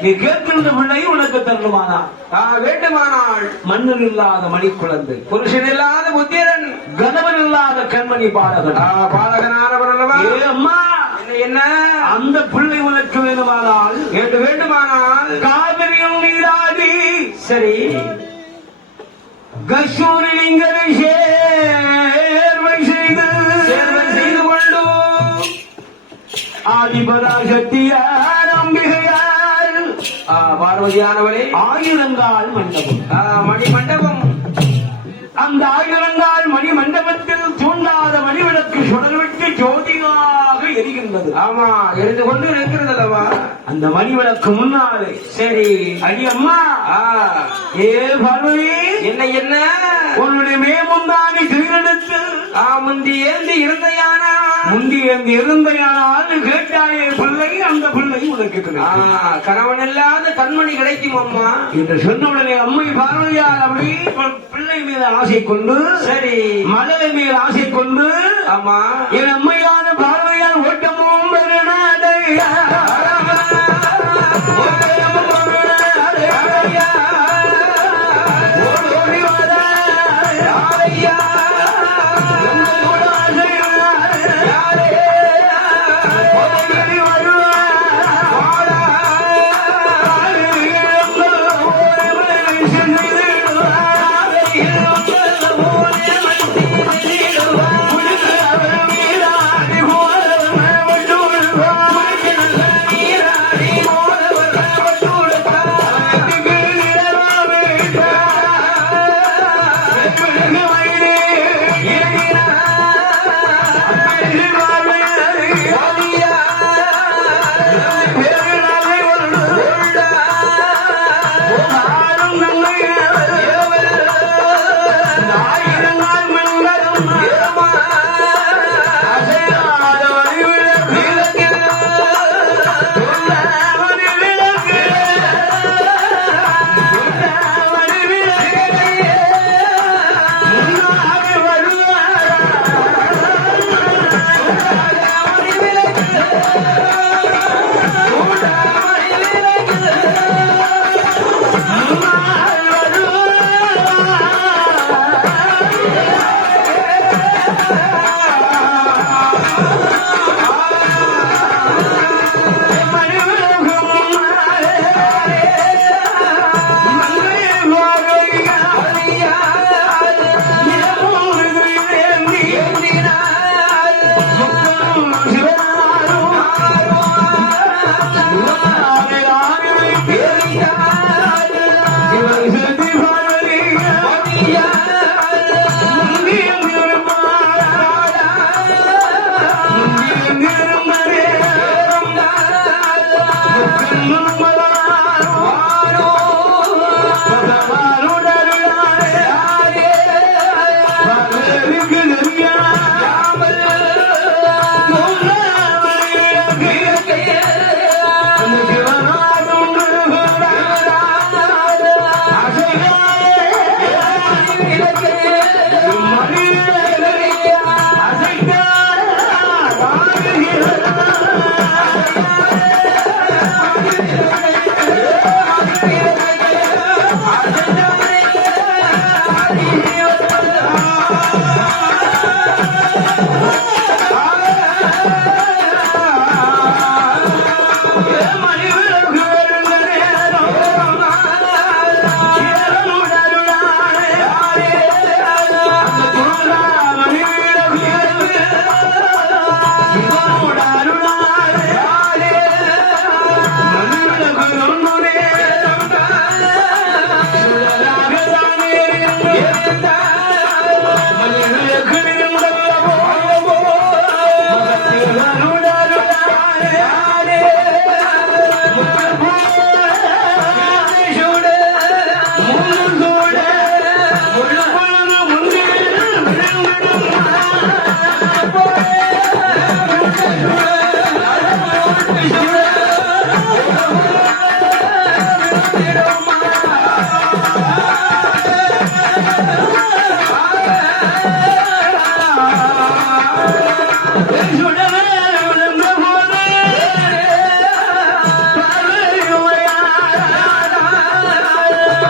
நீ கேட்கின்ற பிள்ளை உனக்கு தருமானா வேண்டுமானால் மன்னன் இல்லாத மணி குழந்தை புருஷன் இல்லாத புத்திரன் கணவன் இல்லாத கண்மணி பாலகன் பாலகனானவர் அல்லவா அம்மா என்ன அந்த பிள்ளை உனக்கு வேண்டுமானால் வேண்டுமானால் காவிரியும் நீராடி சரி கசூரிலிங்கரை சேர்வை செய்து கொண்டு ஆதிபராசக்தியார் அம்பிகையார் பார்வதியானவரே ஆயிரங்கால் மண்டபம் மணி மண்டபம் அந்த ஆயிரங்கால் மணி மண்டபத்தில் தூண்டாத மணிவிளக்கு சுடர்விட்டு ஜோதியாக எரிகின்றது ஆமா எரிந்து கொண்டு இருக்கிறது அல்லவா அந்த மணிவிளக்கு முன்னாலே சரி அடி அம்மா ஏ பார்வதி என்ன என்ன உன்னுடைய மேமுந்தானி திரையெடுத்து முந்தி ஏந்தி இருந்தையானால் கேட்டாயே பிள்ளை அந்த பிள்ளை உனக்கு கணவன் இல்லாத கண்மணி கிடைக்கும் அம்மா என்று சொன்னவுடனே அம்மை பார்வையால் அப்படி பிள்ளை மீது ஆசை கொண்டு சரி மலரை மீது ஆசை கொண்டு ஆமா என் அம்மையான பார்வையால் ஓட்டமும் பெருநாடையா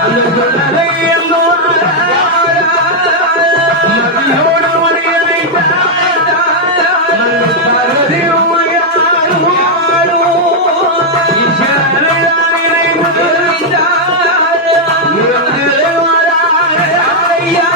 அந்த சுடரை எங்கோ மதியோடு மணியனைத்தார் பார்வதி உமையாரும் ஈஸ்வரனாய் இறைந்தார் இறந்து வராயா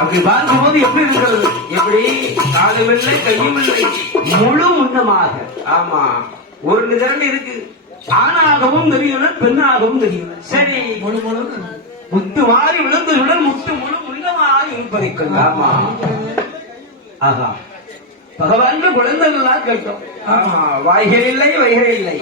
அப்படி பார்க்கும்போது எப்படி இருக்கிறது? எப்படி காலும் இல்லை கையும் இல்லை, முழு முன்னமாக. ஆமா, ஒரு நிதரண்டு இருக்கு. ஆணாகவும் தெரியல, பெண்ணாகவும் தெரியல. சரி, முழு முழு முத்து மாறி விழுந்ததுடன் முத்து முழு முன்னமாக இருப்பதைக்கள். ஆமா, ஆகா, பகவான் குழந்தைகள்லாம் கேட்டோம். ஆமா, வாய்கள் இல்லை வைகள் இல்லை,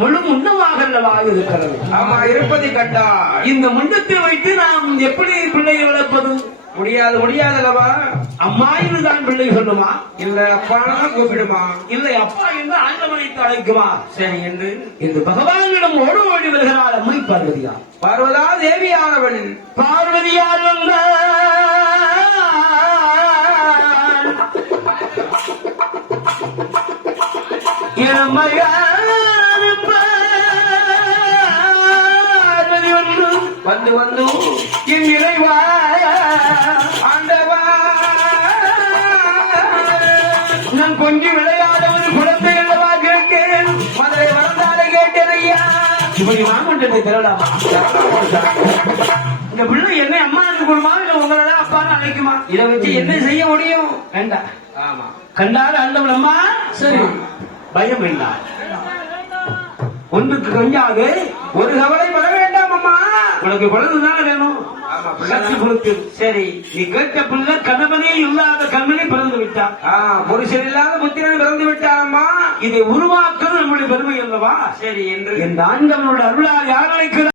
முழு முன்னமாக வாய் இருக்கிறது. ஆமா, இருப்பதை கண்டா இந்த முண்டத்தை வைத்து நாம் எப்படி பிள்ளையை வளர்ப்பது? முடியாது, முடியாதல்லவா? அம்மா என்றுதான் பிள்ளை சொல்லுமா? இல்ல அப்பாதான் கூப்பிடுமா? இல்லை அப்பா என்று ஆண்டவனை அழைக்குமா? சரி என்று இந்த பகவானிடம் ஓடு ஓடி வருகிறாள் அம்மை பார்வதியா. பார்வதா தேவியானவள் பார்வதியார் வந்தாள். வந்து வந்து என் இறைவா ஆண்டவா, நான் கொஞ்சம் விளையாடுவது குழந்தை அல்லவா கேட்டேன். மதுரை வளர்ந்தாலே கேட்டேன் ஐயா. இப்படி வாங்கட்டை தரலாமா? இந்த பிள்ளை என்ன அம்மா கொடுமா இல்ல உங்களோட அப்பான்னு அழைக்குமா? இதை வச்சு என்ன செய்ய முடியும்? வேண்டாம். ஆமா, கண்டாரு ஆண்டவன் அம்மா. சரி, பயம் வேண்டாம். ஒன்றுக்கு கொஞ்சாது ஒரு கவலை பட வேண்டாம் அம்மா. உனக்கு குழந்தைதானே வேணும். சக்தி கொடுத்து. சரி, நீ கேட்ட பிள்ளை கணவனே இல்லாத கண்மணி பிறந்து விட்டார். புருஷன் இல்லாத புத்திரன் பிறந்து விட்டாரம்மா. இதை உருவாக்குறது நம்முடைய பெருமை அல்லவா? சரி என்று இந்த ஆண்டவனோட அருளால் யார் அழைக்கிறார்?